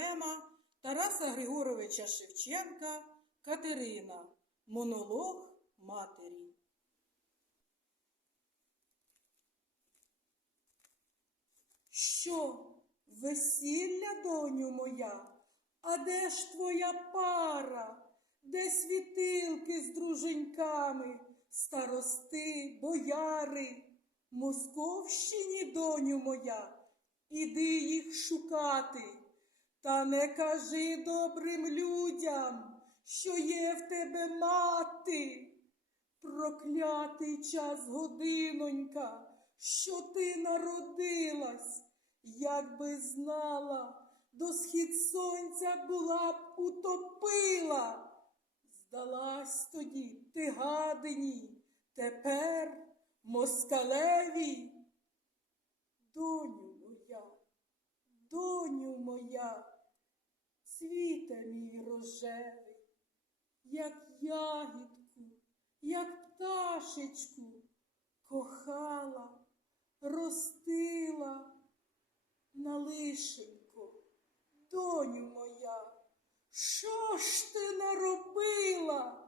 поема Тараса Григоровича Шевченка Катерина. Монолог матері. Що, весілля, доню моя? А де ж твоя пара? Де світилки з друженьками, старости, бояри? Московщині, доню моя, іди їх шукати. Та не кажи добрим людям, що є в тебе мати. Проклятий час годинонька, що ти народилась, якби знала, до схід сонця була б утопила. Здалась тоді ти гадині, тепер москалеві. Доню моя, доню моя, цвіте мій рожевий, як ягідку, як пташечку, кохала, ростила на лишенько, доню моя, що ж ти наробила?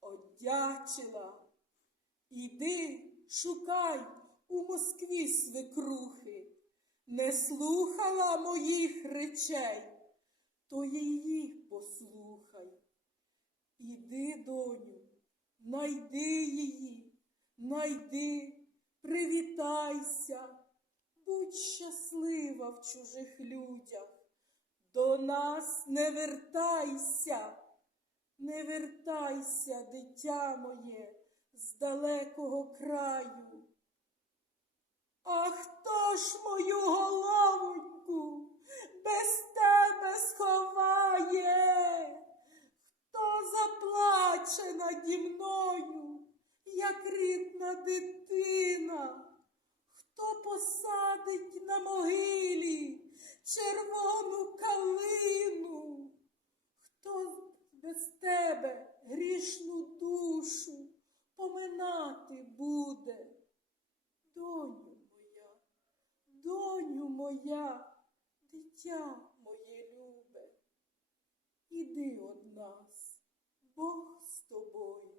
Одячила. Іди, шукай у Москві свекрухи, не слухала моїх речей, то її послухай. Іди, доню, найди її, найди, привітайся, будь щаслива в чужих людях, до нас не вертайся, не вертайся, дитя моє, з далекого краю. А хто ж наді мною, як рідна дитина? Хто посадить на могилі червону калину? Хто без тебе грішну душу поминати буде? Доню моя, доню моя, дитя моє любе, іди од нас, posto boi.